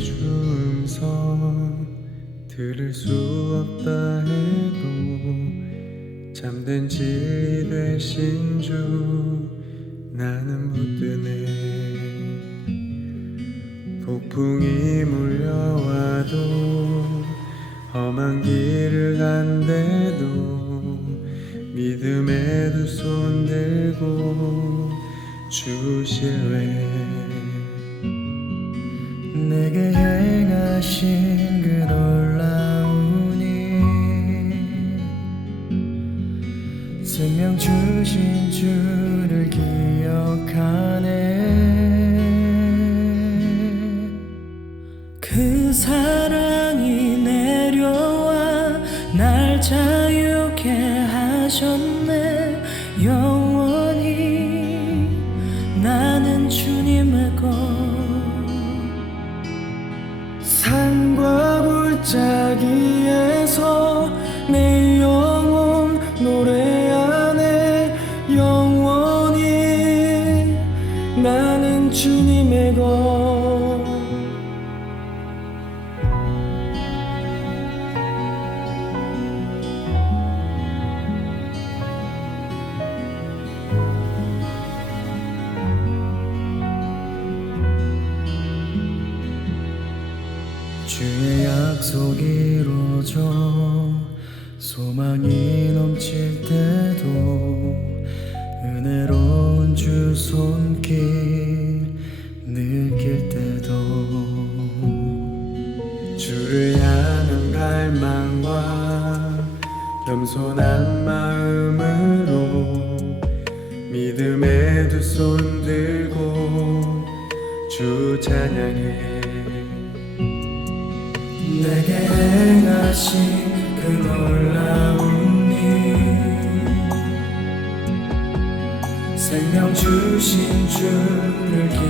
중에 주음성 들을 수 없다 해도 잠든 진리 되신 주 나는 붙드네. 폭풍이 몰려와도 험한 길을 간대도 믿음의 두손 들고 주실래 내게 행하신 그 놀라운 주를 향한 갈망과 겸손한 마음으로 믿음의 두손 들고 주 찬양해. 내게 행하신 그 놀라운 일. 생명 주신 주를 기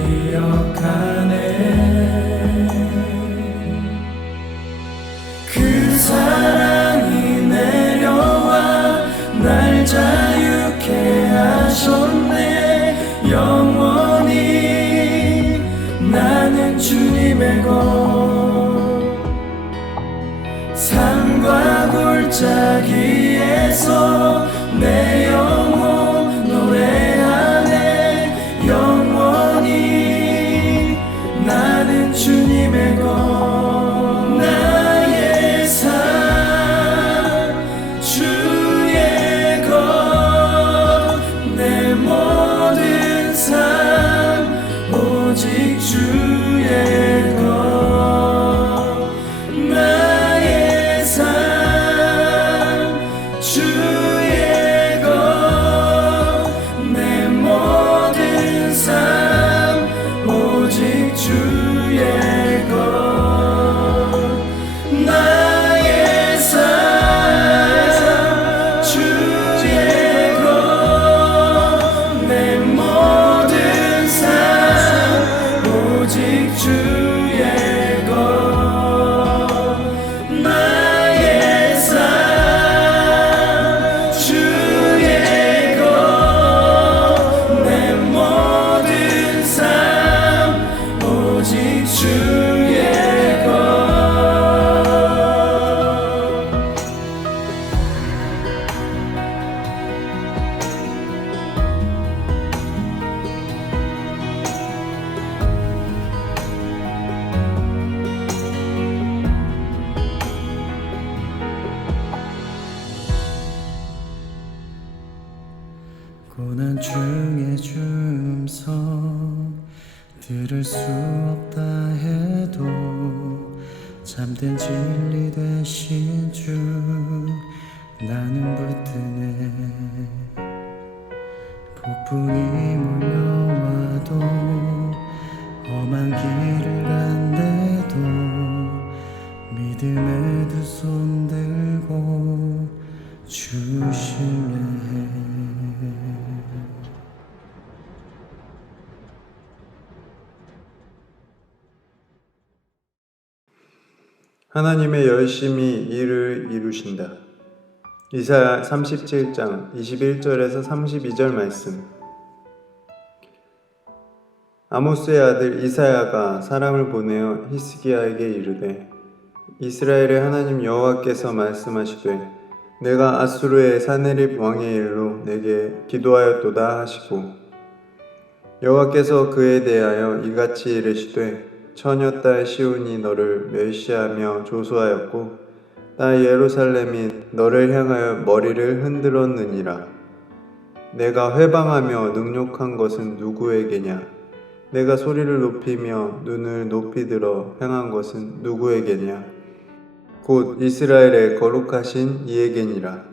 중에 주음성 들을 수 없다 해도 잠든 진리 되신 주 나는 붙드네 폭풍이 몰려와도 험한 길을 간대도 믿음의 두손 들고 주실 하나님의 열심히 일을 이루신다. 이사야 37장 21절에서 32절 말씀. 아모스의 아들 이사야가 사람을 보내어 히스기야에게 이르되 이스라엘의 하나님 여호와께서 말씀하시되 내가 아수르의 사네립 왕의 일로 내게 기도하였도다 하시고 여호와께서 그에 대하여 이같이 이르시되 처녀 딸 시온이 너를 멸시하며 조소하였고 딸 예루살렘이 너를 향하여 머리를 흔들었느니라. 내가 회방하며 능욕한 것은 누구에게냐? 내가 소리를 높이며 눈을 높이 들어 향한 것은 누구에게냐? 곧 이스라엘의 거룩하신 이에게니라.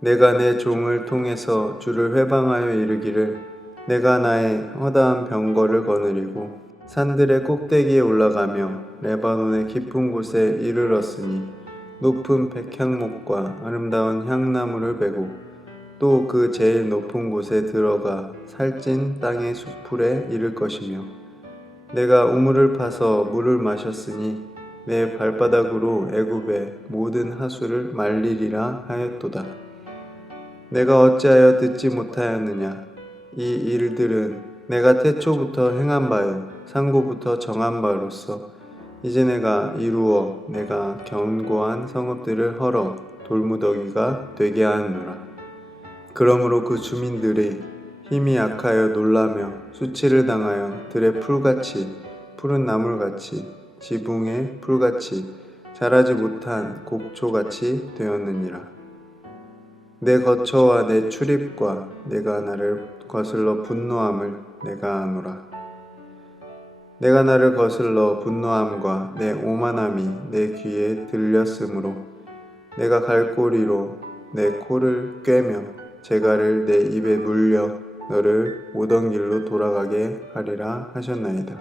내가 내 종을 통해서 주를 회방하여 이르기를 내가 나의 허다한 병거를 거느리고 산들의 꼭대기에 올라가며 레바논의 깊은 곳에 이르렀으니 높은 백향목과 아름다운 향나무를 베고 또 그 제일 높은 곳에 들어가 살찐 땅의 수풀에 이를 것이며 내가 우물을 파서 물을 마셨으니 내 발바닥으로 애굽의 모든 하수를 말리리라 하였도다. 내가 어찌하여 듣지 못하였느냐? 이 일들은 내가 태초부터 행한 바요, 상고부터 정한 바로서 이제 내가 이루어 내가 견고한 성읍들을 헐어 돌무더기가 되게 하노라. 그러므로 그 주민들이 힘이 약하여 놀라며 수치를 당하여 들의 풀같이 푸른 나물같이 지붕의 풀같이 자라지 못한 곡초같이 되었느니라. 내 거처와 내 출입과 내가 나를 거슬러 분노함을 내가 아노라. 내가 나를 거슬러 분노함과 내 오만함이 내 귀에 들렸으므로 내가 갈고리로 내 코를 꿰며 재갈을 내 입에 물려 너를 오던 길로 돌아가게 하리라 하셨나이다.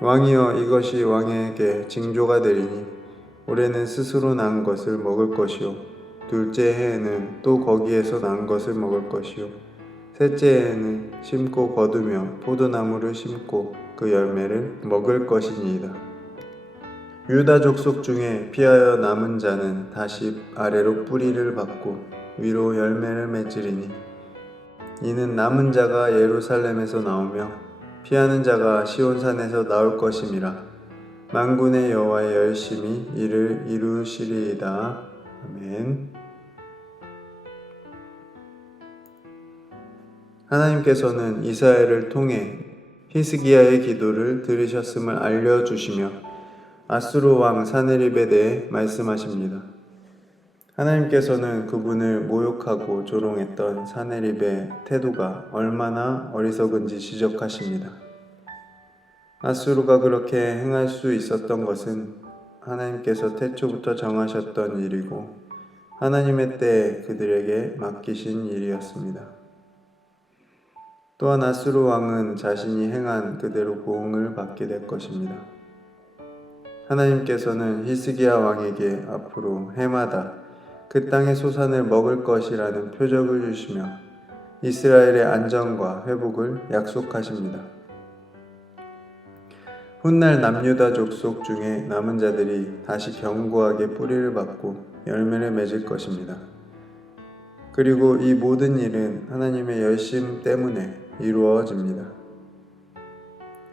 왕이여 이것이 왕에게 징조가 되리니 올해는 스스로 난 것을 먹을 것이요 둘째 해에는 또 거기에서 난 것을 먹을 것이요. 셋째 해에는 심고 거두며 포도나무를 심고 그 열매를 먹을 것이니이다. 유다 족속 중에 피하여 남은 자는 다시 아래로 뿌리를 받고 위로 열매를 맺으리니 이는 남은 자가 예루살렘에서 나오며 피하는 자가 시온산에서 나올 것임이라. 만군의 여호와의 열심히 이를 이루시리이다 아멘. 하나님께서는 이스라엘을 통해 히스기야의 기도를 들으셨음을 알려주시며 아수르 왕 사네립에 대해 말씀하십니다. 하나님께서는 그분을 모욕하고 조롱했던 사네립의 태도가 얼마나 어리석은지 지적하십니다. 아수르가 그렇게 행할 수 있었던 것은 하나님께서 태초부터 정하셨던 일이고 하나님의 때에 그들에게 맡기신 일이었습니다. 또한 아수르 왕은 자신이 행한 그대로 보응을 받게 될 것입니다. 하나님께서는 히스기야 왕에게 앞으로 해마다 그 땅의 소산을 먹을 것이라는 표적을 주시며 이스라엘의 안정과 회복을 약속하십니다. 훗날 남유다 족속 중에 남은 자들이 다시 견고하게 뿌리를 받고 열매를 맺을 것입니다. 그리고 이 모든 일은 하나님의 열심 때문에 이루어집니다.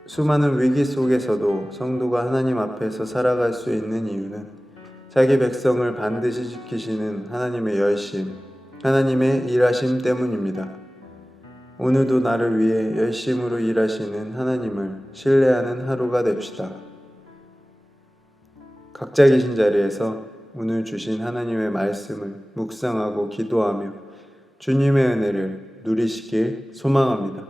수많은 위기 속에서도 성도가 하나님 앞에서 살아갈 수 있는 이유는 자기 백성을 반드시 지키시는 하나님의 열심, 하나님의 일하심 때문입니다. 오늘도 나를 위해 열심으로 일하시는 하나님을 신뢰하는 하루가 됩시다. 각자 계신 자리에서 오늘 주신 하나님의 말씀을 묵상하고 기도하며 주님의 은혜를 누리시길 소망합니다.